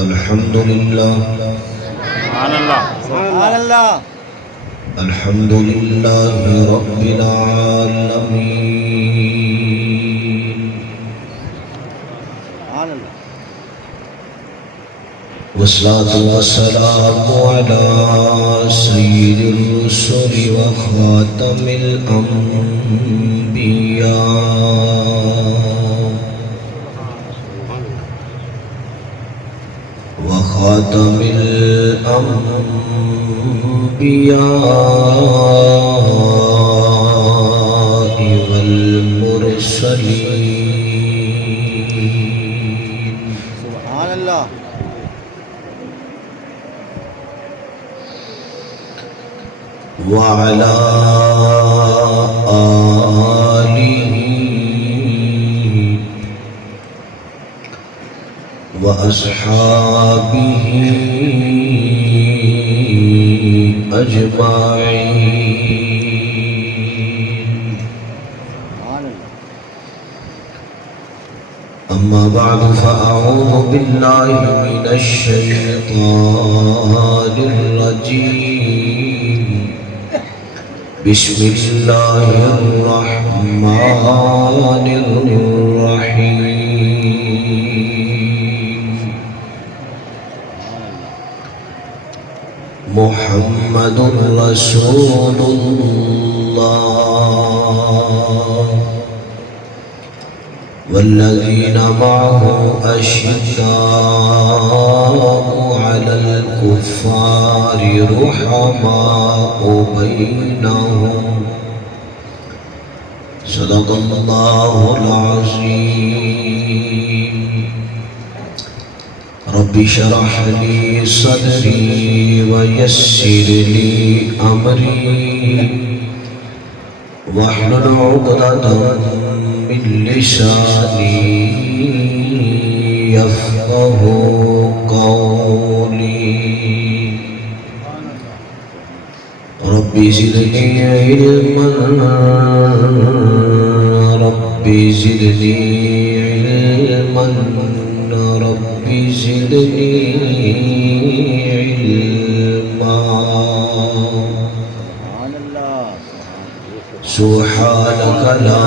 الحمد لله سبحان اللہ سبحان اللہ الحمد لله رب العالمين سبحان اللہ والصلاة والسلام على سيد الرسل وخاتم الأنبياء وخاتم الأنبياء والمرسلين سبحان اللہ وعلى آله وأصحابه أجمعين سبحان اللہ أما بعد فأعوذ بالله من الشيطان الرجيم بسم الله الرحمن الرحيم محمد رسول الله والذين معه أشداء على الكفار رحماء بينهم صدق الله العظيم رب اشرح لي صدري ويسر لي أمري واحلل عقدة من لساني يفقه قولي رب زدني علما رب زدني علما رب زدني علما سبحان اللہ سبحانك لا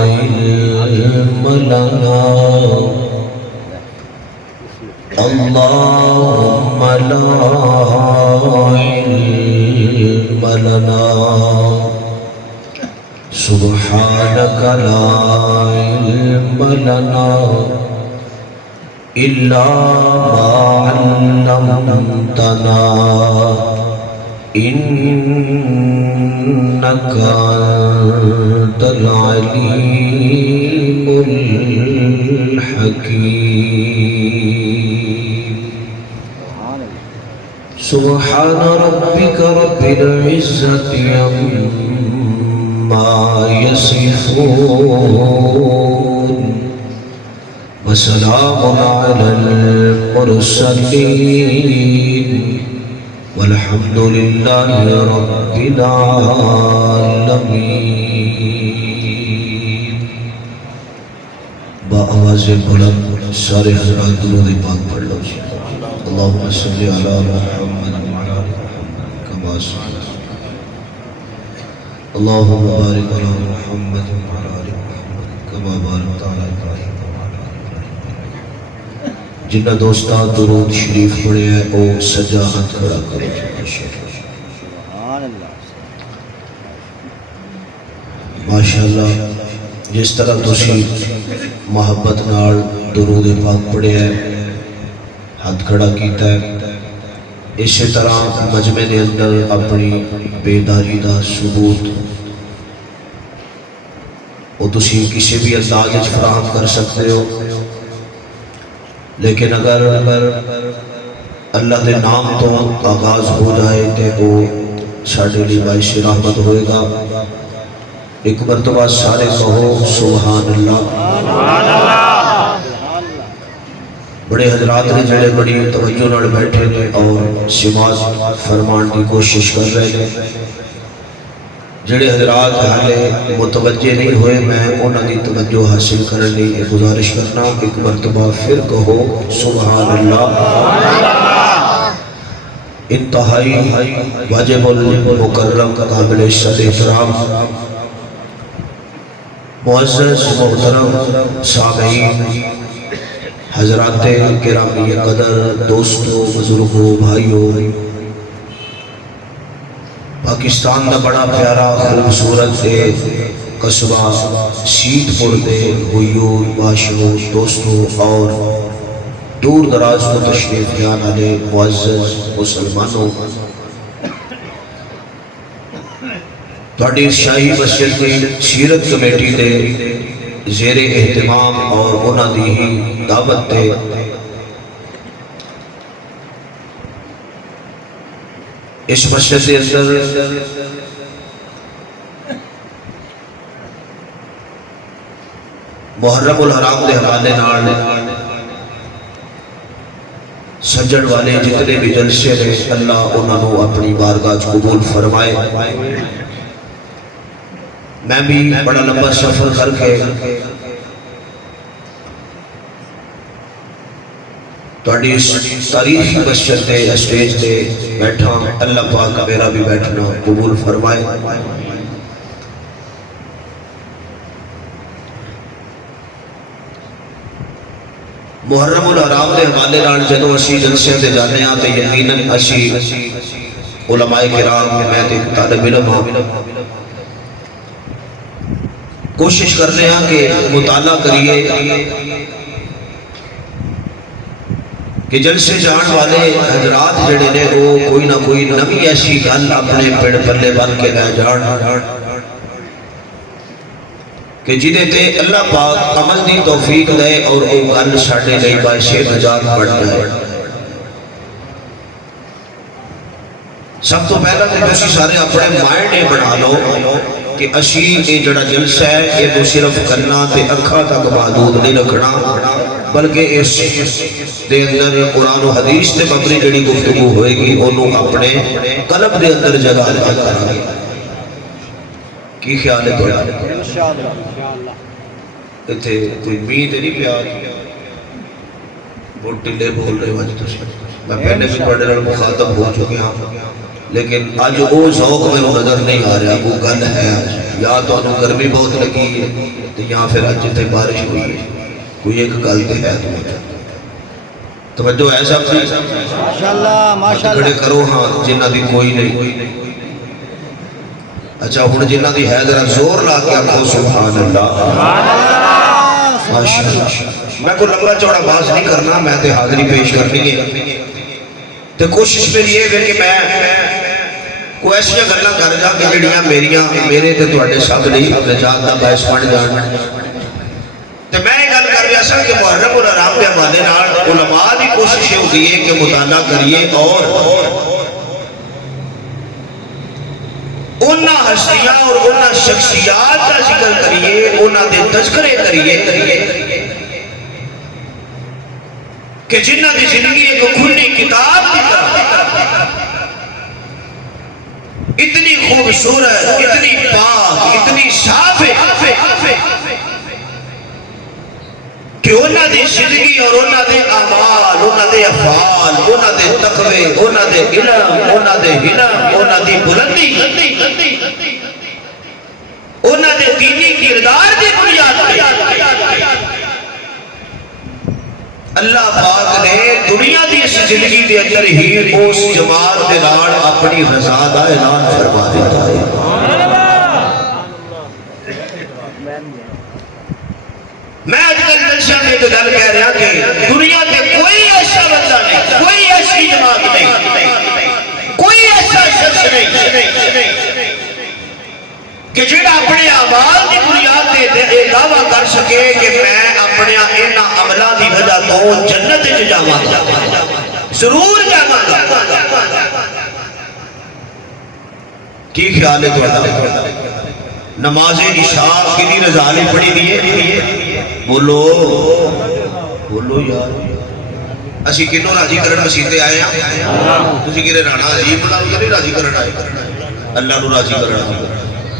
علم لنا اللهم لا علم لنا سبحانك لا علم لنا إلا ما علمتنا إنك أنت العليم الحكيم سبحان اللہ سبحان ربك رب العزة عما يصفون وسلام على المرسلين والحمد لله رب العالمين بآواز بلند سارے حضرات درود پاک پڑھ لو جی اللهم صل على محمد وعلى آل محمد كما صليت اللهم بارك على محمد وعلى آل محمد كما باركت على إبراهيم وعلى آل إبراهيم جنہ دوستان درود شریف پڑھے ہیں وہ سجا ہاتھ کھڑا کرو جی سبحان اللہ ماشاءاللہ جس طرح تسی محبت نال درود پاک پڑھے ہیں ہاتھ کھڑا کیتا ہے اسی طرح مجمع دے اندر اپنی بیداری دا ثبوت وہ تسی کسی بھی انداز وچ فراہم کر سکتے ہو لیکن اگر اللہ دے نام تو آغاز ہو جائے تو وہ ساڑھے لی باعث رحمت ہوئے گا ایک مرتبہ سارے کہو سبحان اللہ بڑے حضرات نے جڑے بڑی توجہ نال بیٹھے نے اور سماعت فرمان کی کوشش کر رہے ہیں جڑے حضرات حالے متوجہ نہیں ہوئے میں انہوں کی توجہ حاصل کرنے لیے گزارش کرنا ایک مرتبہ پھر کہو سبحان اللہ۔ انتہائی واجب المکرم قابل صد احترام معزز محترم سامعین حضرات گرامی قدر دوستوں بزرگوں بھائیوں، پاکستان دا بڑا پیارا خوبصورت دے قصبہ سیت پور دے ہوئیور باشوں دوستوں اور دور دراز کو تشریف لانے والے معزز مسلمانوں، تہاڈی شاہی مسجد کی سیرت کمیٹی دے زیر اہتمام اور انہاں دی ہی دعوت تے اس مسجد کے اندر محرم الحرام دے حوالے نال سجن والے جتنے بھی جلسے نے اللہ انہاں نو اپنی بارگاہ وچ قبول فرمائے۔ میں بھی بڑا لمبا سفر کر کے تہاڈی اس تاریخی مسجد دے اسٹیج تے بیٹھا، اللہ پاک میرا بھی بیٹھنا قبول فرمائے۔ محرم الحرام دے حوالے نال جدوں اسی جلسے تے جانے ہاں تے یقیناً اسی علماء کرام میں تے طالب علم ہاں کوشش کرنے ہاں کہ مطالعہ کریے کہ جلسے جان والے حضرات جڑے نے وہ کوئی نہ کوئی نبی ایسی گل اپنے پیڑ پلے بن کے لے جان کہ جدے تے اللہ پاک عمل دی توفیق دے اور وہ گل ساڈے لئی باعث نجات بن جائے۔ سب تو پہلا تے تسی سارے اپنے مائنڈ بنا لو کہ اسی یہ جڑا جلسہ ہے یہ تو صرف کرنا تے اکھاں تک محدود نہیں رکھنا، بلکہ اس دے اندر قرآن و حدیث تے مبنی جڑی گفتگو ہوئے گی انہوں اپنے قلب دے اندر جگہ عطا کرنا گے۔ کی خیال ہے تو اتھے کوئی امید نہیں پیا بہت ٹلے بول رہے وجہ تو میں پہلے بھی پڑھنے نال مخاطب ہو چکے ہاں، لیکن آج وہ ذوق میں نظر نہیں آ رہا، وہ گل ہے یا تو انہوں گرمی بہت لگی ہے یا پھر آج جتے بارش ہوئی ہے، کوئی ایک گل تے ہے توجہ ہے سب سے ماشاءاللہ کھڑے کرو ہاں جنہ دی کوئی نہیں۔ اچھا ہن جنہ دی ہے ذرا زور لا کے آکھو سبحان اللہ ماشاءاللہ۔ میں کوئی لمبا چوڑا باز نہیں کرنا، میں تے حاضری پیش کرنی ہے تے کوشش میری یہ ہے کہ میں کوئی ایسی گلاں کر جا کہ جڑیاں میرے تے تواڈے سب لئی نجات دا باعث بن جان۔ تے میں یہ گل کر رہا سا کہ محرم الحرام دے حوالے نال علماء دی کوشش یہ ہوئی ہے کہ مطالعہ کریے اور انہاں ہستیاں اور انہاں شخصیات کا ذکر کریے، انہاں دے تذکرے کریے کہ جنہ دی زندگی ایک کھلی کتاب کی طرح اتنی خوبصورت، اتنی پاک، اتنی صاف کہ انہاں دی زندگی اور انہاں دے اعمال، انہاں دے افعال، انہاں دے تقوی، انہاں دے علم، انہاں دے حلم، انہاں دی بلندی، انہاں دے دینی کردار دی بنیاد اللہ پاک نے دنیا دی اس زندگی دے اندر ہی اس جماعت دے نال اپنی رضا دا اعلان فرما دیتا ہے۔ میں آج کل جلسہ میں ایک گل کہہ رہا کہ دنیا کے کوئی ایسا بندہ نہیں، کوئی ایسی جماعت نہیں، کوئی ایسا شخص نہیں کہ جڑا اپنے اعمال کی بنیاد دے یہ دعویٰ کر سکے کہ میں اپنے انہاں عملاں دی وجہ تو جنت وچ جاواں گا، ضرور جاواں گا۔ کی خیال ہے تہاڈا؟ نماز عشاء کدی رضا نہیں پڑھی دیے؟ بولو بولو یار، اسی کنوں راضی کرن مسیتے آئے ہیں؟ تسی کہے رانا عجیب بنا کے نہیں راضی کرن آئے، اللہ نو راضی کرن۔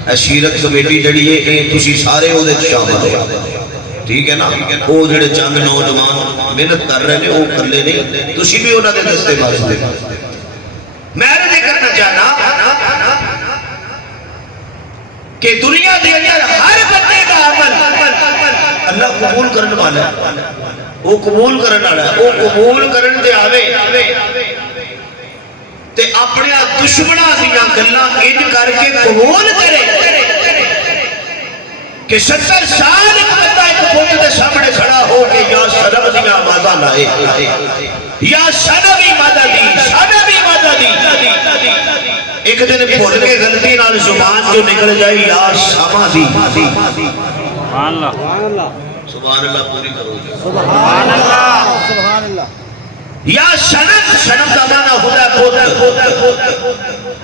اشیرت کمیٹی جڑی ہے اے تسی سارے او دے شامل ہو ٹھیک ہے نا او جڑے چند نوجوان محنت کر رہے ہیں او کلے نہیں تسی بھی انہاں دے دستے باز دے میں یہ کرنا چاہنا کہ دنیا دے اندر ہر بندے کا عمل اللہ قبول کرنے والا ہے وہ قبول کرنے والا ہے وہ قبول کرنے دے آوے تے اپنے دشمناں دیاں گلاں ان کر کے قبول کرے کہ 70 سال ایک بندہ ایک بت دے سامنے کھڑا ہو کے یا شرم دیاں آوازاں لائے یا شرمی مددی شرمی مددی ایک دن بھول کے غلطی نال زبان جو نکل جائے یا شما دی سبحان اللہ سبحان اللہ پوری کرو سبحان اللہ سبحان اللہ یا شنم شنم کا معنی ہوتا ہے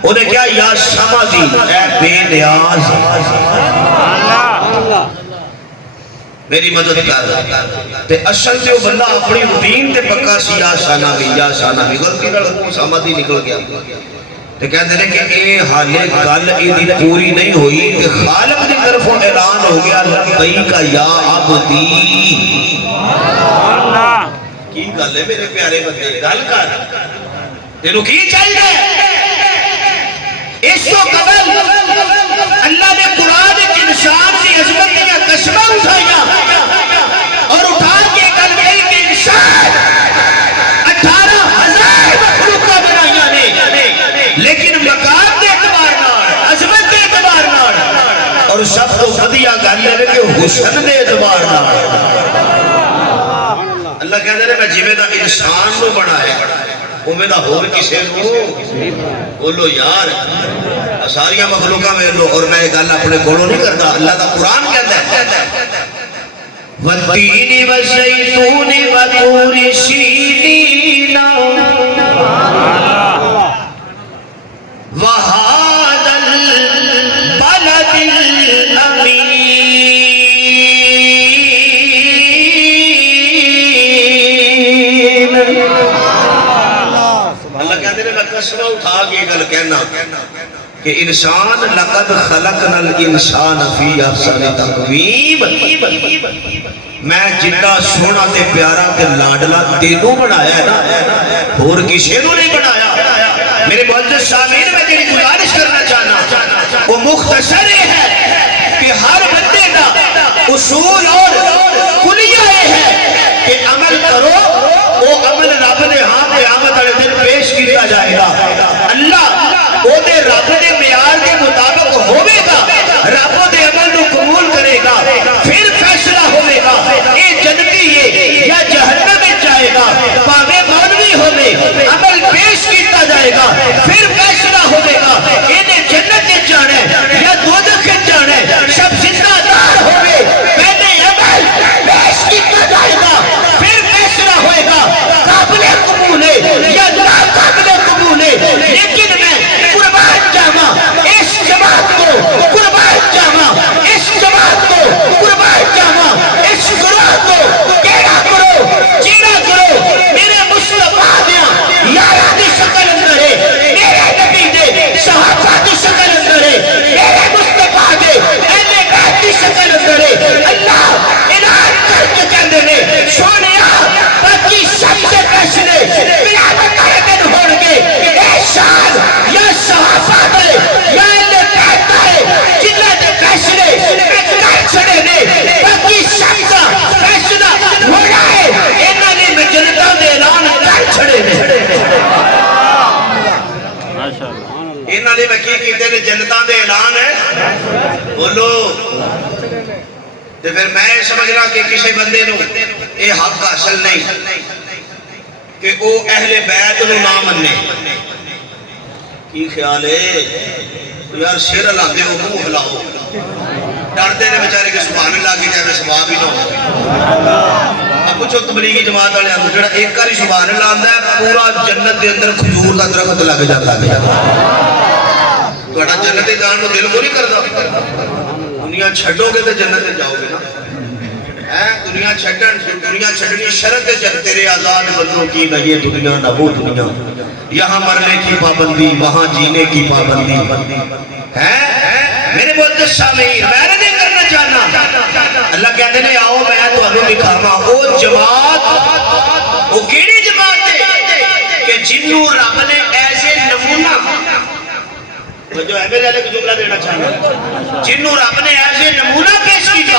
انہیں کیا یا شما دی اے بے نیاز اللہ میری مدد کر تے اصل سے وہ بندہ اپنی روٹین تے پکا سی یا شانا بھی غلطی نال منہ سامدی نکل گیا تے کہتے ہیں کہ اے حالے گل ایدی پوری نہیں ہوئی کہ خالق دی طرفوں اعلان ہو گیا لبیک یا عبدی اللہ کی گل ہے میرے پیارے بندے گل کر تینوں کی چاہیے اس کو قبل اللہ نے قرآن ایک انسان کی عظمت دیا قسمہ اٹھایا اور اٹھا کے کل گئی کہ انسان 18,000 مخلوقہ بنائیاں نے لیکن مقام دے اعتبار نال عظمت دے اعتبار نال اور سب تو ودیا گل ہے کہ حسن دے اعتبار نال اللہ کہتے ہیں میں جیویں دا انسان نو بنایا اوویں دا ہور کسے نو بولو یار ساری مخلوقاں میں لو اور میں گل اپنے کولوں نہیں کردا اللہ دا قرآن کہندا ہے والتین والزیتون وطور سینین وهذا البلد الأمين اللہ کہتے ہیں میں قسمہ اٹھا کے گل کہنا کہ انسان لقد خلقنا الانسان فی احسن تقویم میں جتنا سونا تے پیارا تے لاڈلا تینوں بنایا ہے نا اور کسی نو نہیں بنایا میرے معزز سامعین میں تیری گزارش کرنا چاہنا وہ مختصر ہے کہ ہر بندے کا اصول اور کلیہ یہ ہے کہ عمل کرو وہ عمل رب نے ہاں قیامت والے دن پیش کیا جائے گا اللہ وہ دے رب دے معیار کے مطابق ہوے گا رب دے عمل کو قبول کرے گا پھر فیصلہ ہوے گا یہ جنتی ہے یا جہنم میں جائے گا پاوے مولوی ہوے عمل پیش کیا جائے گا پھر فیصلہ ہوے گا انہیں جنت میں جانا ہے یا دوزخ میں جانا ہے سب زندہ دار ہوے پہلے عمل پیش کیا جائے گا پھر فیصلہ ہوئے گا قابل قبول ہے یا ناقابل قبول ہے لیکن میں قربان جاواں اس جماعت کو قربان جاواں اس جماعت کو قربان جاواں اس گروہ کو کیڑا کرو جیڑا کرو میرے مصطفیٰ دیاں یاراں دی شکل اندر ہے میرے نبی دے صحابہ دی شکل اندر ہے میرے مصطفیٰ دے اہل بیت دی شکل اندر ہے اللہ اعلان کر کے کہندے نے سونیا باقی سب سے فیصلے قیامت والے دن ہون گے اے شان یا صحابہ دے یا اہل بیت دے جنہاں دے فیصلے کر چھڑے نے باقی سب کا فیصلہ ہونا ہے انہاں نے جنتاں دے اعلان کر چھڑے نے ماشاءاللہ انہاں نے کی کیتے نے جنتاں دے اعلان ہے بولو تے پھر میں سمجھنا کہ کسی بندے نو اے حق حاصل نہیں کہ او اہل بیت نو نہ مننے کی خیال ہے یار سر ہلاندے ہو منہ ہلاؤ ڈرتے نے بیچارے کہ سبحان اللہ کی جائے ثواب ہی نہ ہو اب پوچھو تبلیغی جماعت والے ہم جڑا ایک کاری سبحان اللہ آندا ہے پورا جنت دے اندر کھجور دا درخت لگ جاتا ہے تہاڈا جنت دے جان نو دل کو نہیں کردا دنیا چھڑو گے تو جنت میں جاؤ گے نا دنیا چھڑنی شرط جب تیرے آزاد بندوں کی نہ یہ دنیا نہ وہ دنیا یہاں مرنے کی پابندی وہاں جینے کی پابندی ہے میرے بولتے سامعین میں نہیں کرنا چاہنا اللہ کہتے ہیں آؤ میں تو انہوں دکھاوا وہ جماعت وہ کیڑی جماعت ہے کہ جنہوں رب نے ایسے نمونہ جو ہے میرے علیہ کو جملہ دینا چاہنا جنہوں رب نے ایسے نمونہ پیش کیا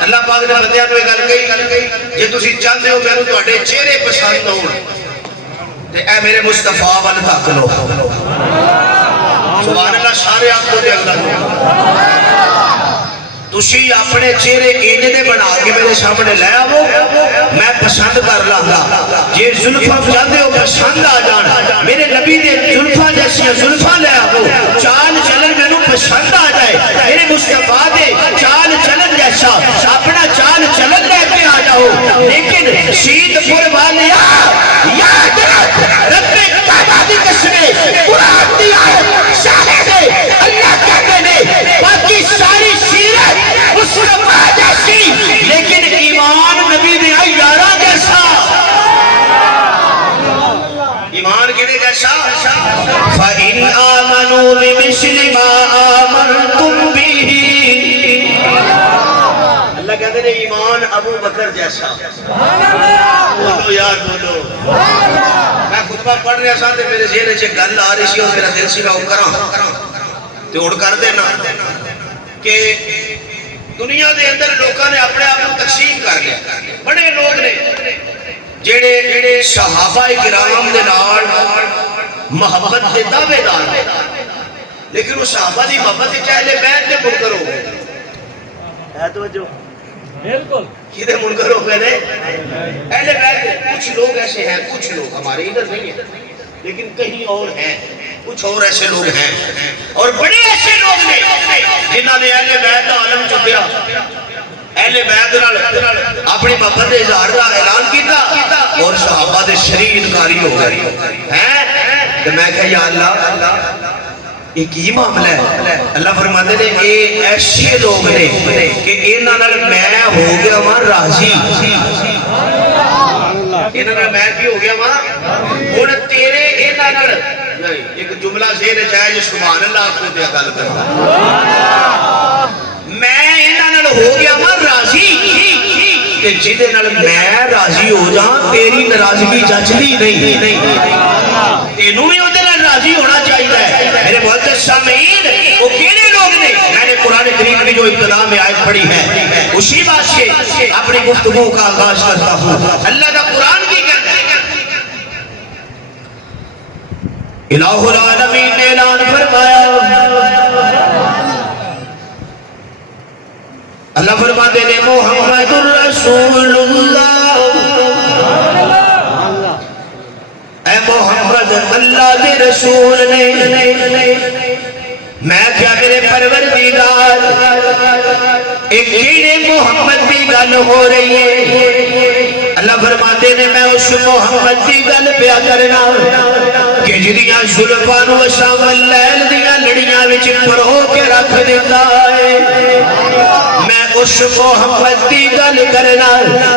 اللہ پاک نے بندیاں نو گل کہی جے تسی چاہتے ہو میں تواڈے چہرے پسند ہون تے اے میرے مصطفیٰ ول تک لو سبحان اللہ سارے آپ کو دے اللہ تسی اپنے چہرے انج دے بنا کے میرے سامنے لے آو میں پسند کر لاں جے زلفاں چاہتے ہو پسند آ جان میرے نبی دے زلفاں جیسی زلفاں لے آو چال چلن مینوں پسند آ جائے میرے مصطفیٰ دے چال چلن جیسا اپنا چال چلن لے کے آ جاؤ لیکن شہید پور والیا یاد رکھ رب کعبہ دی قسم قرآن دی آیت شاہد ہے اللہ کہتے ہیں باقی ساری سیرت مصطفیٰ جیسی لیکن ایمان نبی نے یارہ جیسا ایمان کنے جیسا فَإِنْ آمَنُوا بِمِثْلِ مَا آمَنْتُمْ بِهِ اللہ کہتے ہیں ایمان ابو بکر جیسا بولو یار بولو میں خطبہ پڑھ رہا ساتھ میرے ذہن سے گل آ رہی سی اور میرا دل سی میں اکراں تے اڑ کر دینا کہ دنیا دے اندر لوگوں نے اپنے آپ کو تقسیم کر لیا بڑے لوگ نے جڑے صحابہ کرام دے نال محبت دے دعوے دار لیکن وہ صحابہ دی محبت دے اہل بیت دے منکر ہو گئے ہے توجہ بالکل کدے منکر ہو گئے اہل بیت کچھ لوگ ایسے ہیں کچھ لوگ ہمارے ادھر نہیں ہیں لیکن کہیں اور ہیں کچھ اور ایسے لوگ ہیں اور بڑے ایسے لوگ نے جنہاں نے اہل بیت کا عالم چکیا اہل بیت اپنی محبت دے اظہار کا اعلان کیتا اور صحابہ دے شریع انکاری ہو گئے ہیں تو میں کہا یا اللہ ایک ہی معاملہ ہے اللہ فرماتے ہیں اے ایسے لوگ نے کہ انہاں نال میں ہو گیا وہاں راضی انہاں نال میں بھی ہو گیا وہاں ہن تیرے انہاں نال ایک جملہ ذہن چاہے جو سبحان اللہ کو دے گل کرنا میں انہاں نال ہو گیا وہاں راضی کہ جدے نال میں راضی ہو جاؤں تیری ناراضگی جچدی نہیں تینوں بھی اودے نال راضی ہونا چاہیے میرے معزز سامعین وہ کیڑے لوگ نے میں نے قرآن کریم کی جو ابتدا میں آیت پڑھی ہے اسی بات سے اپنی گفتگو کا آغاز کرتا ہوں اللہ کا قرآن کی کہتا ہے الہ العالمین نے اعلان فرمایا اللہ فرماتے ہیں محمد رسول اللہ اے محمد اللہ کے رسول نے میں کیا میرے پروردگار ایک کیڑے محمد کی گل ہو رہی ہے اللہ فرماتے ہیں میں اس محمد کی گل پیا کرنا کہ جدیاں زلفانو اسام اللیل دیاں لڑیاں وچ پرو کے رکھ دیتا ہے میں اس محمد کی گل کرنا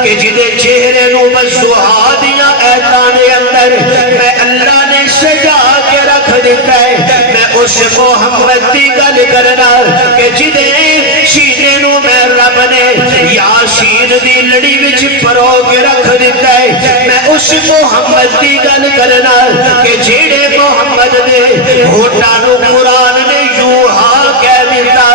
کہ جدے چہرے نو بزوہا دیاں ایتان اندر میں اللہ نے سجا کے رکھ دیتا ہے میں اس محمد کی گل کرنا کہ جدے سینے نو میں رب نے یاسین دی لڑی وچ پرو کے رکھ دیتا ہے میں اس محمد کی گل کرنا کہ جیڑے محمد دے ہوٹانو قرآن نے یوہا کہہ دیتا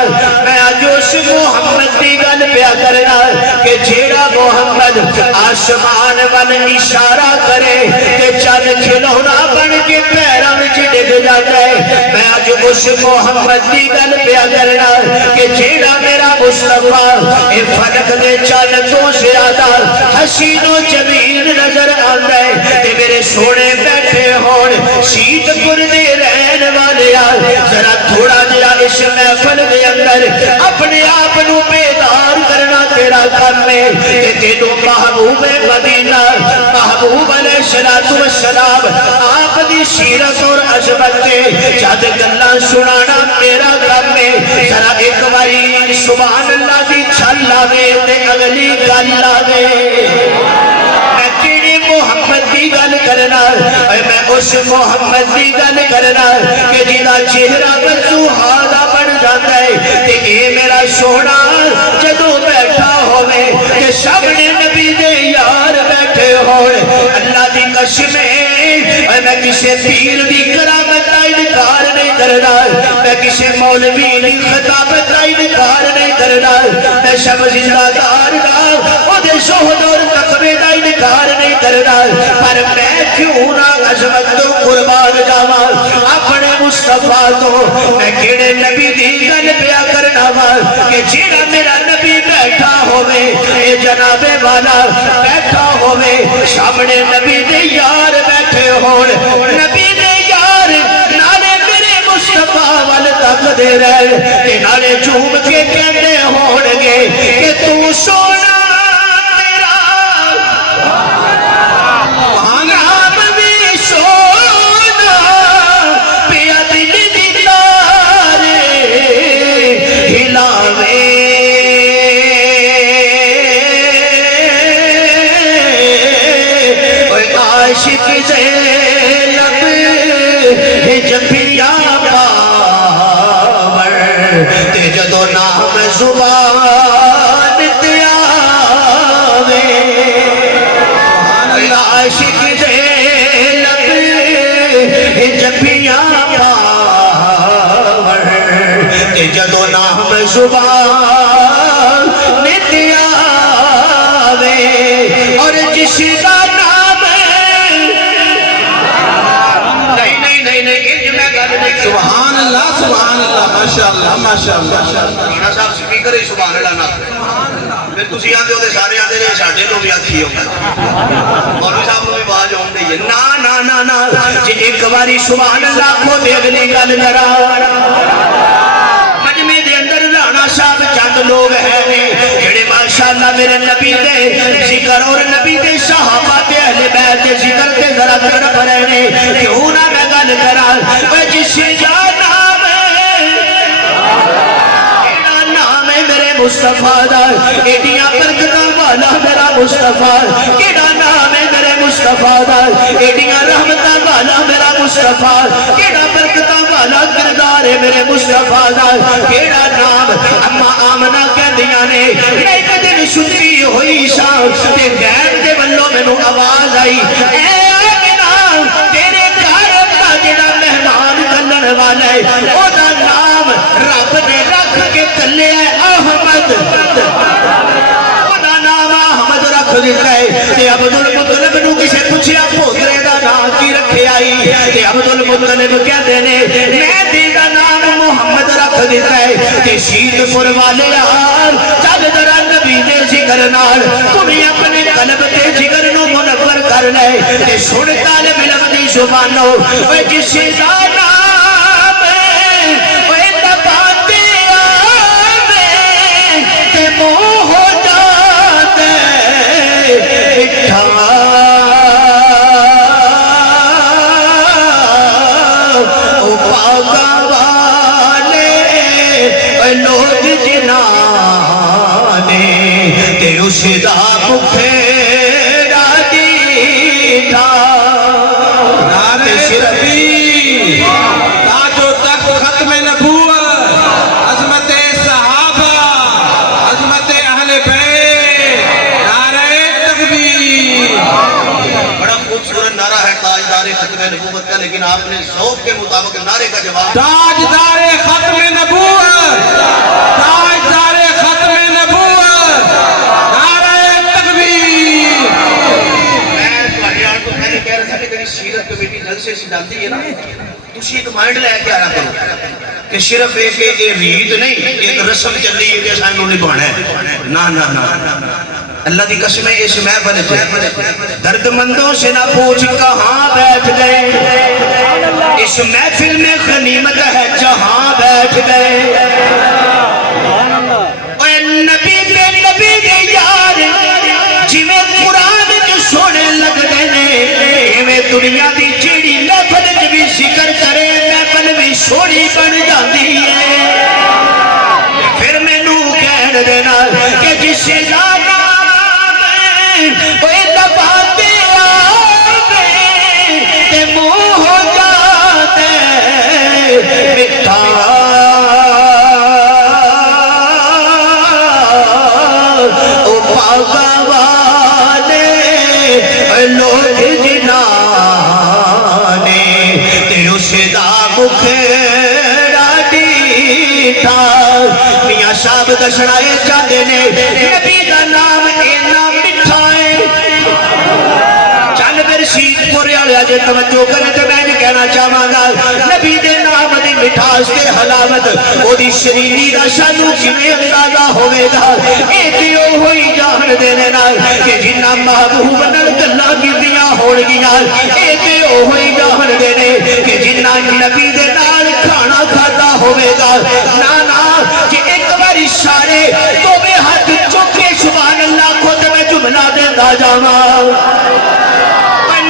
میں آج اس محمد کی گل پیا کرنا کہ جیڑا محمد آسمان ون اشارہ کرے کہ چل کھلونا بن کے پیروں وچ ڈگ جاتا ہے میں آج اس محمد کی گل پیا کرنا کہ جیڑا میرا مصطفیٰ اے فلک دے چل تو زیادہ حسین و جمیل نظر آتا ہے تے میرے سونے بیٹھے ہون شیت پر دے رہن والے ذرا تھوڑا جا اس محفل دے اندر اپنے آپ نو بیدار کرنا تیرا کام ہے کہ تینو محبوب مدینہ محبوب علیہ السلام آپ دی سیرت اور عظمت دے جد گلاں سنانا میرا کام ہے ذرا ایک باری سبحان اللہ دی چھل لاوے تے اگلی گل لاوے میں کیڑے محمد دی گل کرنا میں اس محمد دی گل کرنا کہ جیدہ چہرہ بزوہا دا بن جاتا ہے تے اے میرا سونا جدو بیٹھا ہوئے تے سامنے نبی دے یار بیٹھے ہوئے اللہ دی قسم میں کسے پیر دی کرامت کا انکار نہیں کرنا میں کسے مولوی دی خطابت کا انکار نہیں کرنا میں شب زندہ دار دا او دے شہد اور تقوی دا انکار نہیں کرنا پر میں کیوں نہ عظمت تو قربان جاواں اپنے مصطفیٰ تو میں کیڑے نبی دی گل پیا کرنا وا کہ جیڑا میرا نبی بیٹھا ہوئے اے جناب والا بیٹھا ہوئے سامنے نبی دے یار بیٹھے ہون نبی دے یار نالے میرے مصطفیٰ وال تک دے رہے کہ نالے چوم کے کہنے ہون گے کہ تو سونا تیرا نام بھی سونا پیا دل دی تارے ہلاوے عاشق زینب جبیا پاور تے جدو نام زبان تیاوے عاشق زینب جبیا پاور تے جدو نام زبان تیاوے اور جس کا سبحان اللہ ماشاءاللہ ماشاءاللہ رانا صاحب سپیکر ہی سبحان اللہ نہ پھر تسی آتے ہوتے سارے آتے رہے ساڑھے لوگ بھی آتی ہوگا مولوی صاحب نے بھی باز ہوں دے نا جی ایک باری سبحان اللہ کو دے اگلی گل لڑا مجمع دے اندر رانا صاحب چند لوگ ہیں جڑے ماشاءاللہ میرے نبی دے ذکر اور نبی دے صحابہ دے اہل بیت دے ذکر تے ذرا طرف رہنے کیوں نہ میں گل کرا جس کا نام ہے میرے مصطفیٰ دا ایڈیاں برکتاں والا میرا مصطفیٰ کیڑا نام ہے میرے مصطفیٰ دا ایڈیاں رحمتاں والا میرا مصطفیٰ کیڑا برکتاں والا کردار ہے میرے مصطفیٰ دا کیڑا نام اما آمنہ کہندیاں نے ایک دن ستی ہوئی شام تے غیب دے بلوں میں نو آواز آئی اے آمنہ تیرے گھر کا جڑا مہمان کلن والا ہے او دا نام رب نے رکھ کے کلے ہے احمد او دا نام احمد رکھ دیتا ہے تے عبدالمطلب نو کسے پوچھیا پوترے دا نام کی رکھے آئی تے عبدالمطلب کہتے نے میں دا نام محمد رکھ دیتا ہے تے شید پور والے یار چل ذرا نبی دے ذکر نال تمہیں اپنے قلب تے جگر نو منور کر لے تے سن طالب علم دی زبانو اوے جس دا نام اوے تباتے آوے تے منہ ہو جاتے اٹھا او پاگا والے لوگ جنانے تے اس دا مکھیرا دیٹھا نعرہ تکبیر تاج و تخت ختم نبوت عظمت صحابہ عظمت اہل بیت نعرہ تکبیر بڑا خوبصورت نعرہ ہے تاجدار ختم نبوت کا لیکن آپ نے ذوق کے مطابق نعرے کا جواب تاجدار ختم نبوت تاجدار ختم نبوت نعرہ تکبیر میں تمہاری آن کو پہلے کہہ رہا تھا کہ تیری سیرت کمیٹی جلسے سے ڈالتی ہے نا تُسی ایک مائنڈ لے کے آنا کرو کہ صرف ایک ریت نہیں ایک رسم چلی ہے کہ سائن انہیں بہنے نا اللہ دی قسم ہے اس محفل سے درد مندوں سے نہ پوچھ کہاں بیٹھ گئے اس محفل میں غنیمت ہے جہاں بیٹھ گئے اے نبی دے یار جی میں قرآن جو سونے لگ دینے میں دنیا دی جیڑی محفل بھی ذکر کرے محفل بھی سونی بن جاتی ہے پھر میں نو کہہ دینا کہ جس لانا اوے دباتے آوے تے منہ ہو جاتے مٹھا گوانے لوگ جنانے تے اس دا مکھڑا ڈیٹھا میاں صاحب دسنائے چاہتے نے نبی دا نام اینا مٹھا ہے چند پھر شید پورے والے جے توجہ کرے تے میں کہنا چاہواں گا نبی دے نام دی مٹھاس تے حلاوت او دی شرینی دا سانو کیویں اندازہ ہوے گا اے تے ہوئی جان دے نال کہ جنہ محبوب نال گلاں کیتیاں ہون گیاں اے تے ہوئی جان دے نے کہ جنہ نبی دے نال کھانا کھادا ہوے گا نا نا کہ ایک باری سارے تو میں ہاتھ چوک کے سبحان اللہ کو تے میں جملہ دیندا جاواں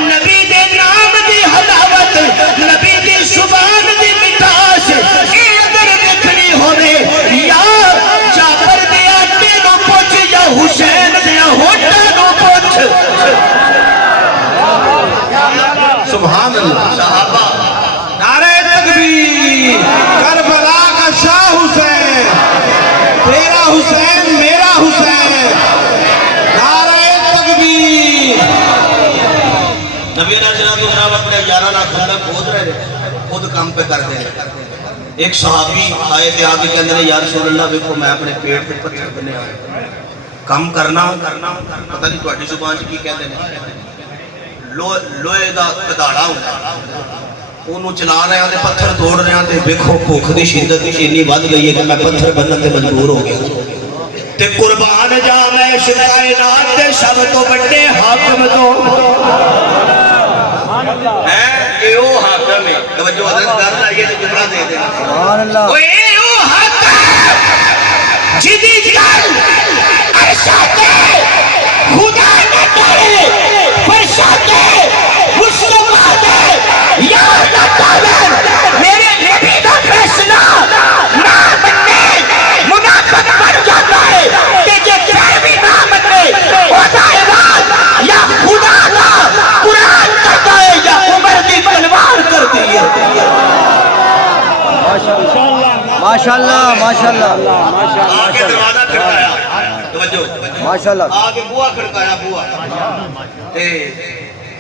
نبی دے نام دی حلاوت نبی دی زبان دی مٹھاس اے اگر دیکھنی ہوے یا جعفر دے آٹے نو پوچھ یا حسین دے ہونٹاں نو پوچھ سبحان اللہ صحابہ نعرہ تکبیر کربلا کا شاہ حسین تیرا حسین میرا حسین نعرہ تکبیر نبی علیہ السلام اپنے یارانہ خندق کھود رہے تھے خود کام پہ کر دے ایک صحابی آئے تھے آگے کے اندر یا رسول اللہ دیکھو میں اپنے پیٹ پہ پتھر بنے آئے کام کرنا پتہ نہیں تواڈی زبان کی کہتے ہیں لوہے دا کداڑا ہوتا انہوں چلا رہے ہیں پتھر توڑ رہے ہیں دیکھو بھوک دی شدت اتنی ود گئی ہے کہ میں پتھر بننے تے مجبور ہو گیا تے قربان جا میں اس کائنات دے سب تو بڑے حاکم تو اے او حاکم ہے توجہ حضرت کر لائیے تو جملہ دے دیں سبحان اللہ اے او حاکم جدی گل ارشادے خدا نہ کرے فرشادے مصطفیٰ دے یا اللہ تعالی میرے نبی دا فیصلہ نہ بننے منافق بن جاتا ہے کہ جو پھر بھی نہ بننے خدا عباد یا خدا کا قرآن کرتا ہے یا عمر کی تلوار کرتی ہے ماشاءاللہ ماشاءاللہ آگے دروازہ کھڑکایا توجہ ماشاءاللہ آگے بوا کھڑکایا بوا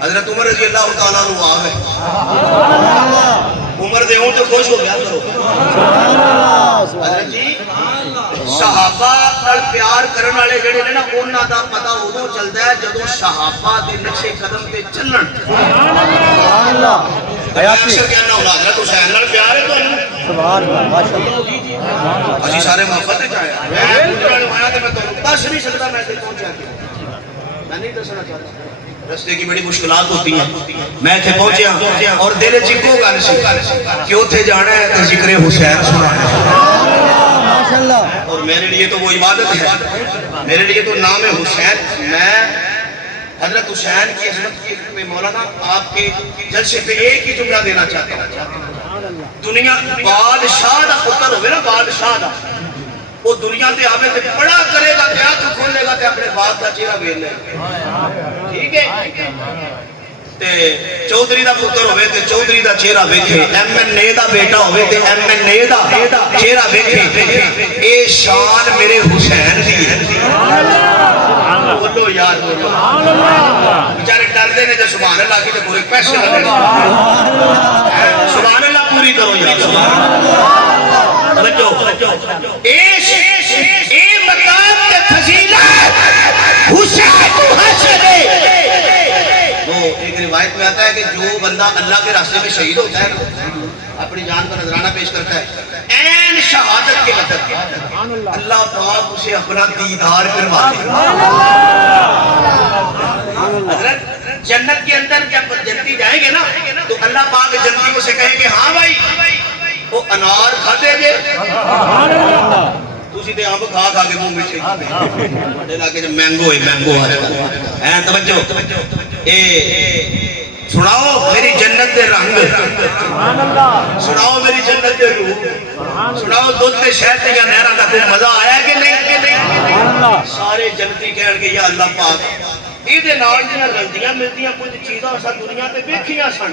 حضرت عمر رضی اللہ تعالیٰ عنہ آوے عمر دے ہوں تو خوش ہو گیا حضرت جی صحابہ نال پیار کرن والے جڑے نے نا انہاں دا پتہ اودوں چلدا ہے جدوں صحابہ دے نقشے قدم تے چلن سبحان اللہ حیاتی اکثر کہنا ہوں حضرت حسین نال پیار ہے تانوں سبحان اللہ ماشاءاللہ اسی سارے محبت وچ آیا میں پوچھنا آیا تے میں تانوں دس نہیں سکدا میں تے پہنچا کے میں نہیں دسنا چاہتا رستے کی بڑی مشکلات ہوتی ہیں میں اتنے پہنچیا اور دل چکو گل سی کہ اتنے جانا ہے تو ذکر حسین سنانا ہے ماشاءاللہ اور میرے لیے تو وہ عبادت ہے میرے لیے تو نام ہے حسین میں حضرت حسین کی عظمت میں مولانا آپ کے جلسے پہ ایک ہی جملہ دینا چاہتا ہوں دنیا بادشاہ دا پتر ہوئے نا بادشاہ دا وہ دنیا تے آوے تے بڑا کرے گا تے آنکھ کھولے گا تے اپنے باپ دا چہرہ ویکھ لے ٹھیک ہے تے چودھری دا پتر ہوے تے چودھری دا چہرہ ویکھے ایم این اے دا بیٹا ہوے تے ایم این اے دا چہرہ ویکھے اے شان میرے حسین دی ہے بولو یار بولو بیچارے ڈردے نے جو سبحان اللہ کی تے پورے پیسے لگے سبحان اللہ پوری کرو یار سبحان توجہ اے مقام تے فضیلت حسین کو حاصل ہے وہ ایک روایت میں آتا ہے کہ جو بندہ اللہ کے راستے میں شہید ہوتا ہے اپنی جان کا نذرانہ پیش کرتا ہے عین شہادت کے وقت اللہ پاک اسے اپنا دیدار کرواتے ہیں حضرت جنت کے اندر جب جنتی جائیں گے نا تو اللہ پاک جنتیوں سے کہیں گے ہاں بھائی وہ انار کھاتے جے تسی تے آم کھا کھا کے منہ مٹھے بڑے لاکے جو مینگو ہے مینگو ہے توجہ اے سناؤ میری جنت دے رنگ سناؤ میری جنت دے روح سناؤ دودھ تے شہد تے یا نہراں دا کوئی مزہ آیا کہ نہیں سارے جنتی کہن گے یا اللہ پاک یہ نال جنہاں رلدیاں ملدیاں کچھ چیزاں اسا دنیا تے ویکھیاں سن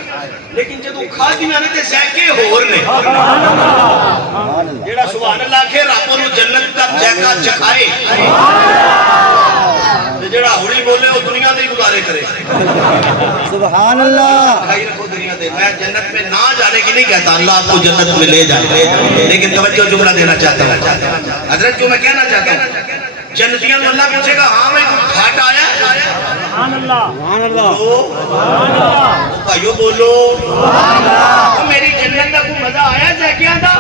لیکن جدوں کھادیاں نے تے ذائقے ہور نے جیڑا سبحان اللہ کہ رب نوں جنت دا ذائقہ چکھائے گزارے کرے سبحان اللہ خیر رکھو دنیا دے میں جنت میں نہ جانے کی نہیں کہتا اللہ آپ کو جنت میں لے جائے لیکن توجہ جملہ دینا چاہتا ہوں حضرت جو میں کہنا چاہتا ہوں جنتیاں تو اللہ پوچھے گا ہاں میں کوئی گھاٹ آیا سبحان اللہ سبحان اللہ سبحان اللہ بھائیو بولو تو میری جنت کا کوئی مزہ آیا زیکیاں دا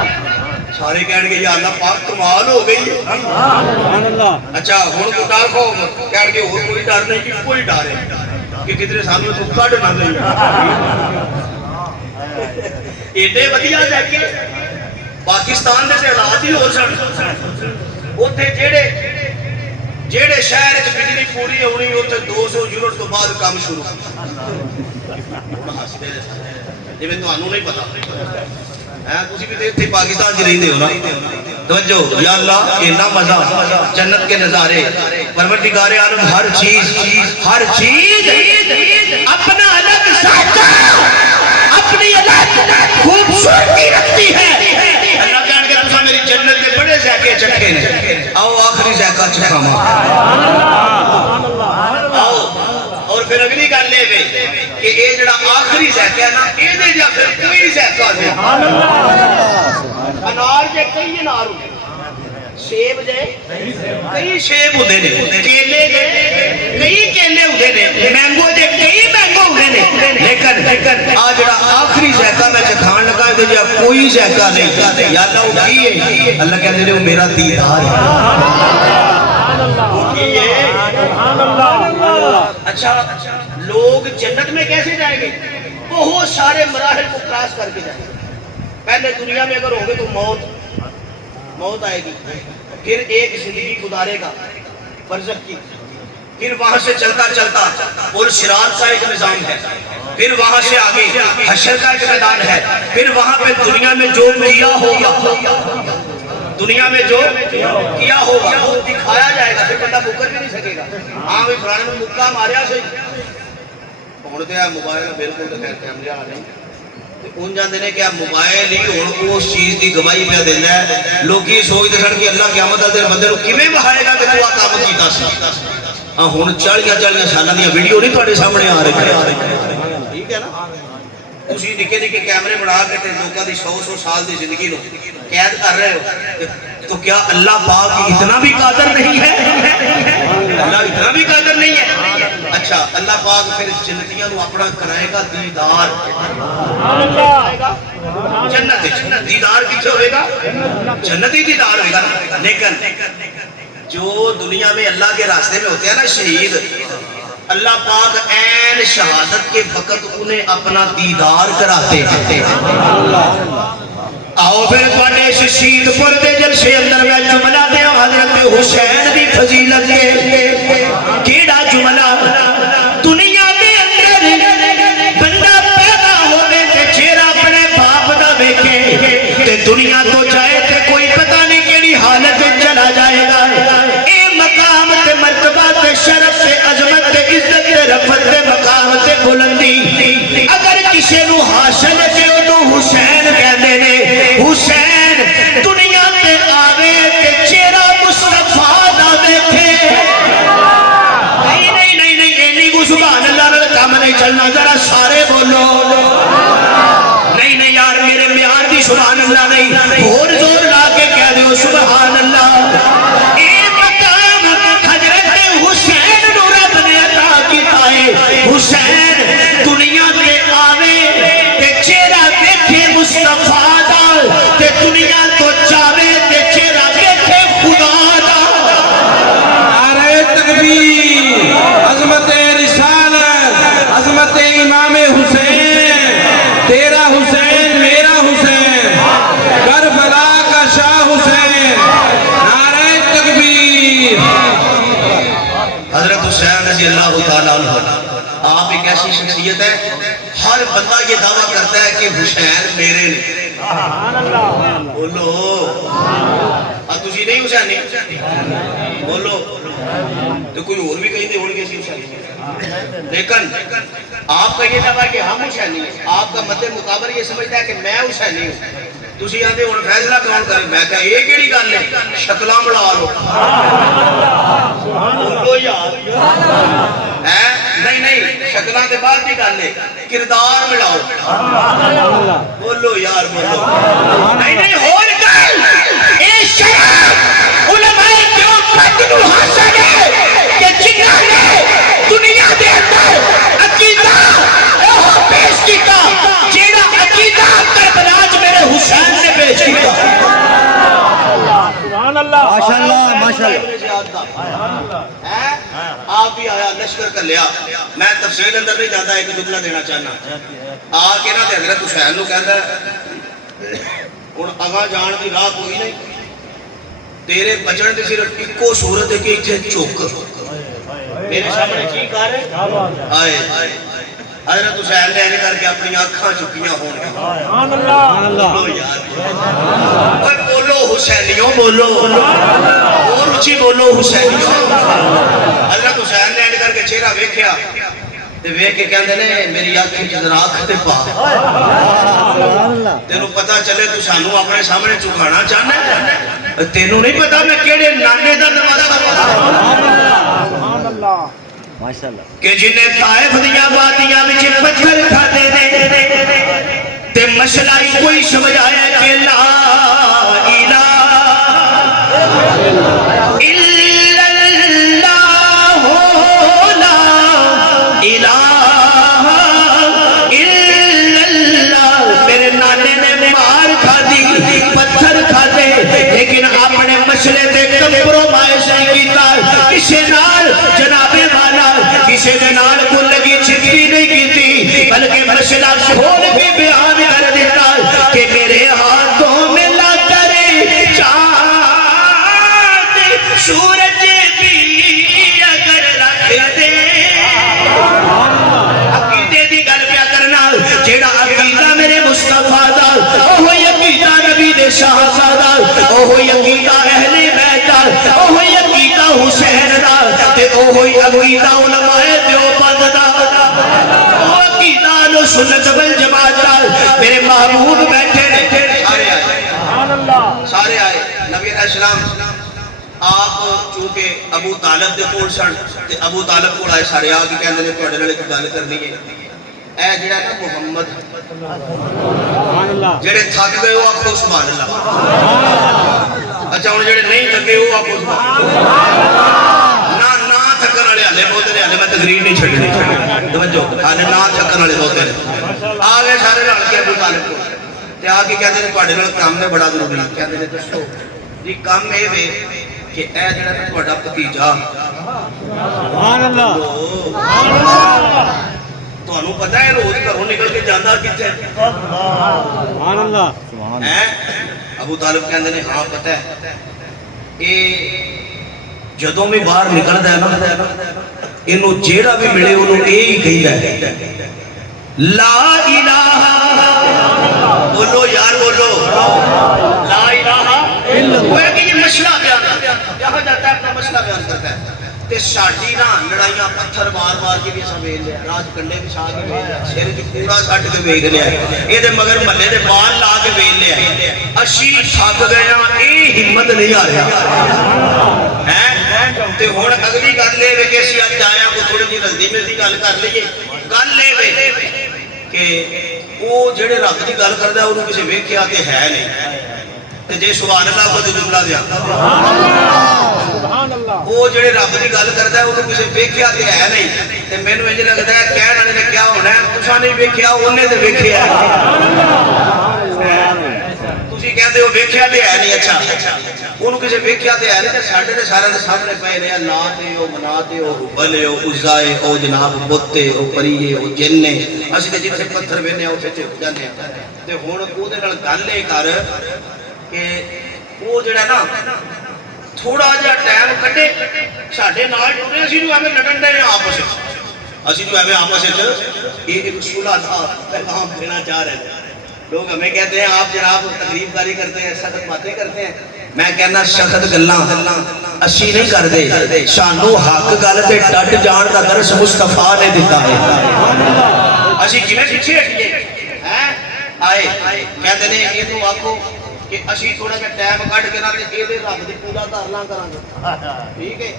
سارے کہنے گے یا اللہ پاک کمال ہو گئی سبحان اللہ اچھا ہوں کو ڈر کو کہنے گے اور کوئی ڈر نہیں کہ کوئی ڈر ہے کہ کتنے سالوں تو کٹ نہ دیں ایڈے ودیا جا کے پاکستان دے حالات ہی ہو سن اوتھے جیڑے شہر وچ بجلی پوری ہونی اوتھے 200 یونٹ تو بعد کام شروع جویں تانوں نہیں پتا ہے تسی بھی تے پاکستان وچ رہندے ہو نا توجہ یا اللہ اتنا مزہ جنت کے نظارے پروردگار عالم ہر چیز اپنا الگ ذائقہ اپنی الگ خوبصورتی رکھتی ہے اللہ کہنے کہ تساں میری جنت کے بڑے ذائقے چکھے نے آؤ آخری ذائقہ چکھاواں آؤ اور پھر اگلی گل یہ کہ یہ جڑا آخری ذائقہ ہے نا اے دے جا پھر کوئی ذائقہ نہیں انار جے کئی انار ہوندے سیب جے کئی سیب ہوندے نے کیلے جے کئی کیلے ہوندے نے مینگو جے کئی مینگو ہوندے نے لیکن آ جڑا آخری ذائقہ میں کھان لگا ہے جے کوئی ذائقہ نہیں یا اللہ وہ کی ہے اللہ کہندے نے وہ میرا دیدار ہے وہ کی ہے اچھا لوگ جنت میں کیسے جائیں گے بہت سارے مراحل کو کراس کر کے جائیں گے پہلے دنیا میں اگر ہوگے تو موت آئے گی پھر ایک زندگی گزارے گا برزخ کی پھر وہاں سے چلتا اور صراط کا ایک نظام ہے پھر وہاں سے آگے حشر کا ایک میدان ہے پھر وہاں پہ دنیا میں جو کیا ہوگا وہ دکھایا جائے گا پھر بندہ مکر بھی نہیں سکے گا ہاں بھی فلانے میں مکہ ماریا سے ہوں تو موبائل بالکل تو خیر کیمرے آ رہے ان جاندے نے کہ موبائل ہی ہوں اس چیز کی گواہی پہ دینا ہے لوگ یہ سوچتے سن کہ اللہ قیامت والے دن بندے کو کیویں بہائے گا کہ تو آ کام کیتا سی ہاں ہن 40 سالاں دی ویڈیو نہیں تواڈے سامنے آ رہی ٹھیک ہے نا تسی نکے کیمرے بنا کے تے لوکاں دی 100 سال دی زندگی نو قید کر رہے ہو تو کیا اللہ پاک اتنا بھی قادر نہیں ہے اللہ اتنا بھی قادر نہیں ہے اچھا اللہ پاک پھر جنتیاں نو اپنا کرائے گا دیدار جنت دیدار کتنے ہوئے گا جنتی دیدار ہوئے گا لیکن جو دنیا میں اللہ کے راستے میں ہوتے ہیں نا شہید اللہ پاک عین شہادت کے وقت انہیں اپنا دیدار کراتے ہیں آؤ پھر تواڈے اس شہید پور دے جلسے اندر میں جملہ دے حضرت حسین دی فضیلت کے کیڑا جملہ دنیا دے اندر بندہ پیدا ہوے تے چہرہ اپنے باپ دا ویکھے تے دنیا تو جائے تے کوئی پتہ نہیں کیڑی حالت چلا جائے گا اے مقام تے مرتبہ تے شرف تے عظمت تے عزت تے رفعت تے مقام تے بلندی اگر کسی نو حاصل تے اونوں حسین کہندے نے حسین دنیا تے آوے تے چہرہ مصطفیٰ دا دیکھے نہیں اینی کو سبحان اللہ نال کام نہیں چلنا ذرا سارے بولو نہیں یار میرے معیار دی سبحان اللہ نہیں اور زور لا کے کہہ دیو سبحان اللہ اے مقام حضرت حسین نو رب نے عطا کیتا ہے حسین دنیا تے آوے تے چہرہ دیکھے مصطفیٰ دا تے دنیا تو چاہے تے چہرہ دیکھے خدا دا نعرہ تکبیر عظمت رسالت عظمت امام حسین تیرا حسین میرا حسین کربلا کا شاہ حسین نعرہ تکبیر حضرت حسین رضی اللہ تعالیٰ عنہ آپ ایک ایسی شخصیت ہے ہر بندہ یہ دعویٰ کرتا ہے کہ حسین میرے نے بولو تسی نہیں حسین نہیں بولو تو کوئی اور بھی کہیں دے ہوڑ کے سی حسین لیکن آپ کا یہ دعویٰ ہے کہ ہم حسینی ہیں آپ کا مد مقابل یہ سمجھتا ہے کہ میں حسینی ہوں تسی آندے ہن فیصلہ کون کرے میں کہا یہ کیڑی گل ہے شکلاں بڑھا لو بولو یار نہیں دے بعد کی گل ہے کردار ملاؤ بولو یار بولو نہیں نہیں ہور گل اے شرم علماء دیوبند نو حاصل ہے کہ جنہاں نے دنیا دے اندر عقیدہ وہ پیش کیتا جیڑا عقیدہ کربلا وچ میرے حسین نے پیش کیتا ماشاءاللہ ماشاءاللہ آپ ہی آیا لشکر کر لیا میں تفصیل اندر نہیں جاتا ایک جملہ دینا چاہنا آ کے نا حضرت حسین نو کہندا ہن اگا جان دی راہ کوئی نہیں تیرے بچن دی صرف ایکو صورت ہے کہ ایتھے چوک میرے سامنے کی کر آئے حضرت حسین نے کر کے اپنی آنکھاں چکیاں ہون گے سبحان اللہ بولو حسینیوں بولو اور اچھی بولو حسینیوں حضرت حسین نے کر کے چہرہ ویکھیا تے ویکھ کے کہندے نے میری آنکھیں وچ ذرا اکھ تے پا تینوں پتہ چلے تو سانو اپنے سامنے چکانا چاہنا ہے تینوں نہیں پتا میں کیڑے نانے دا دروازہ سبحان اللہ ماشاءاللہ کہ جنہیں طائف دیاں وادیاں وچ پتھر کھاتے نے تے مسئلہ کوئی سمجھ آیا کہ لا الہ الا اللہ لا الہ الا اللہ میرے نانے نے مار کھا دی پتھر کھا دے لیکن اپنے مسئلے تے کمپرومائز نہیں کیتا کسے نال جناب والا کسی نے نال کو لگی چھٹی نہیں کی تھی بلکہ مسئلہ کھول کے بیان کر دیتا کہ میرے ہاتھوں میں لا کر چاند سورج بھی اگر رکھ دے عقیدے دی گل پیا کرنا جیڑا عقیدہ میرے مصطفیٰ دا اوہی عقیدہ نبی دے صحابہ دا اوہی عقیدہ اہل بیت دا اوہی عقیدہ حسین دا تے اوہی عقیدہ علماء دیوبند دا او عقیدہ نو سنت والجماعت دا میرے محبوب بیٹھے نے سارے آئے نبی علیہ السلام آپ چونکہ ابو طالب دے کول سن تے ابو طالب کول آئے سارے آ کے کہندے نے تواڈے نال ایک گل کرنی ہے اے جڑا نا محمد سبحان اللہ جڑے تھک گئے ہو آکھو سبحان اللہ اچھا ہن جڑے نہیں تھکے ہو آکھو سبحان اللہ نہ تھکن والے ہلے بولتے نے ہلے میں تقریر نہیں چھڈنی توجہ ہلے نہ تھکن والے بولتے نے آ گئے سارے رل کے ابو طالب کو تے آ کے کہندے نے تواڈے نال کام ہے بڑا ضروری کہندے نے دسو جی کام اے وے کہ اے جڑا تواڈا بھتیجا سبحان اللہ تانوں پتہ ہے روز گھروں نکل کے جاندا کتے سبحان اللہ ہیں ابو طالب کہندے نے ہاں پتہ ہے اے جدوں بھی باہر نکلدا ہے نا اینو جیڑا بھی ملے اونوں اے ہی کہندا ہے لا الہ بولو یار بولو لا الہ الا اللہ وہ کہ یہ مسئلہ بیان کرتا ہے یہاں جاتا ہے اپنا مسئلہ بیان کرتا ہے تے ساڈی نا لڑائیاں پتھر مار مار کے بھی اساں ویل لیا راج کنڈے بھی چھا کے ویل لیا سر وچ کوڑا سٹ کے ویل لیا اے دے مگر محلے دے بال لا کے ویل لیا اسی تھک گئے ہاں اے ہمت نہیں آ رہا ہیں تے ہن اگلی گل اے وے کہ اسی اج آیا کو تھوڑی جی رلدی ملدی گل کر لئیے گل اے وے کہ او جڑے رب دی گل کردا ہے اونوں کسے ویکھیا تے ہے نہیں تے جے سبحان اللہ کو جملہ دیا سبحان اللہ وہ جڑے رب دی گل کردا ہے اونوں کسے ویکھیا تے ہے نہیں تے مینوں انج لگدا ہے کہن والے نے کیا ہونا ہے تساں نہیں ویکھیا اونے تے ویکھیا تسی کہندے ہو ویکھیا تے ہے نہیں اچھا اونوں کسے ویکھیا تے ہے نہیں تے ساڈے تے سارے دے سامنے پئے نے اللہ تے او منات تے او حبل او عزا او جناب بت تے او پری او جن نے اسی تے جتھے پتھر وینے اوتھے چپ جاندے ہیں تے ہن اودے نال گل اے کر کہ وہ جڑا نا تھوڑا جا ٹائم کٹے ساڈے نال ٹرے اسی نوں ایویں لڑن دے آپس وچ اسی نوں ایویں آپس وچ ایک صلح تھا پیغام دینا چاہ رہے ہیں لوگ ہمیں کہتے ہیں آپ جناب تقریب کاری کرتے ہیں سخت باتیں کرتے ہیں میں کہنا سخت گلاں اسی نہیں کرتے سانوں حق گل تے ڈٹ جان دا درس مصطفیٰ نے دتا ہے اسی کیویں پیچھے ہٹیے ہیں آئے کہندے نے یہ تو آکھو کہ اسی تھوڑا جہا ٹائم کٹ کے نہ تے اے رب دی پوجا کر لاں کراں ٹھیک ہے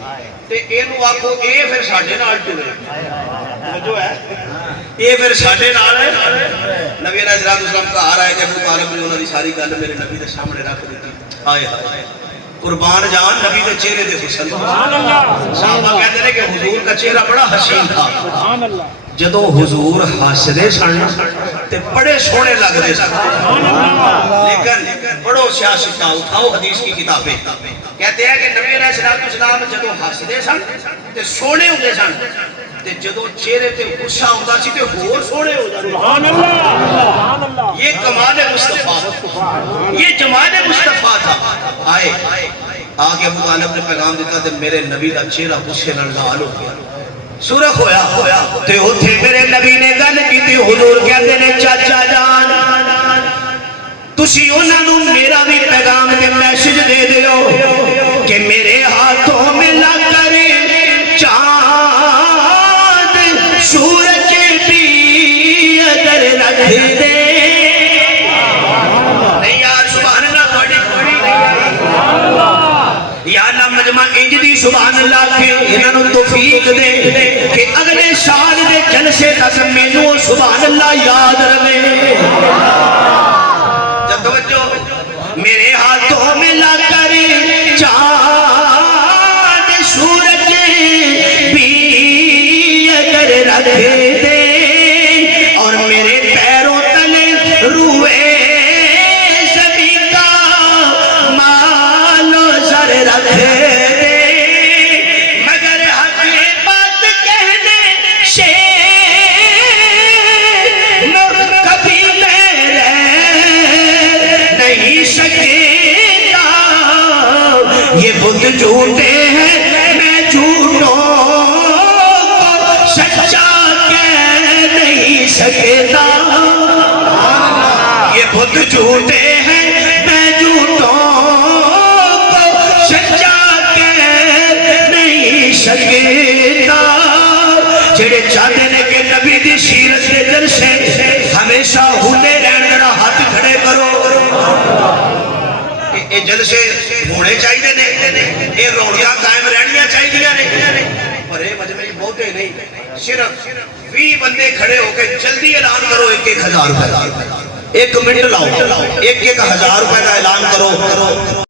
تے اینو آکھو اے پھر ساڈے نال ٹرے جو ہے اے پھر ساڈے نال نبی علیہ السلام گھر آئے تے ابو طالب نے انہاں دی ساری گل میرے نبی دے سامنے رکھ دتی ہائے ہائے قربان جان نبی دے چہرے دے حسن سبحان اللہ صحابہ کہتے ہیں کہ حضور کا چہرہ بڑا حسین تھا سبحان اللہ جدوں حضور ہسدے سن تے بڑے سونے لگدے سن لیکن پڑھو سیاست اٹھاؤ حدیث کی کتابیں کہتے ہیں کہ نبی علیہ السلام جدوں ہسدے سن تے سونے ہوندے سن تے جدوں چہرے تے غصہ ہوندا سی تے ہور سونے ہو جاندے سبحان اللہ یہ کمال مصطفیٰ یہ جمال مصطفیٰ تھا آئے آگے ابو طالب نے پیغام دیتا تے میرے نبی دا چہرہ غصے نال لال ہو گیا سرخ ہویا تے اوتھے میرے نبی نے گل کیتی حضور کہندے نے چاچا جان تسی انہاں نوں میرا بھی پیغام تے میسج دے دیو کہ میرے ہاتھوں میں لا کر چاند سورج بھی اگر رکھ دے نہیں یار سبحان اللہ بڑی یا اللہ مجمع انج دی سبحان اللہ کے انہاں نوں توفیق دے کہ اگلے سال دے جلسے تک مینوں سبحان اللہ یاد رہے جب توجہ میرے ہاتھوں میں لا کر چاند سورج بھی اگر رکھ دے اور میرے پیروں تلے روئے زمین کا مال و زر رکھ دے مگر حق بات کہنے سے کبھی میں رہ نہیں سکتا یہ بت جھوٹے ہیں میں جھوٹوں کو سچا کہہ نہیں سکتا یہ بت جھوٹے ہیں میں جھوٹوں کو سچا کہہ نہیں سکتا جڑے چاہتے ہیں کہ نبی دی سیرت کے جلسے ہمیشہ ہونے رہنے ذرا ہاتھ کھڑے کرو یہ جلسے ہونے چاہیے نے یہ روڑیاں قائم رہنیاں چاہیے پر یہ مجمع بہتے نہیں صرف 20 بندے کھڑے ہو کے جلدی اعلان کرو 1,000 روپے 1 منٹ لاؤ 1,000 روپے کا اعلان کرو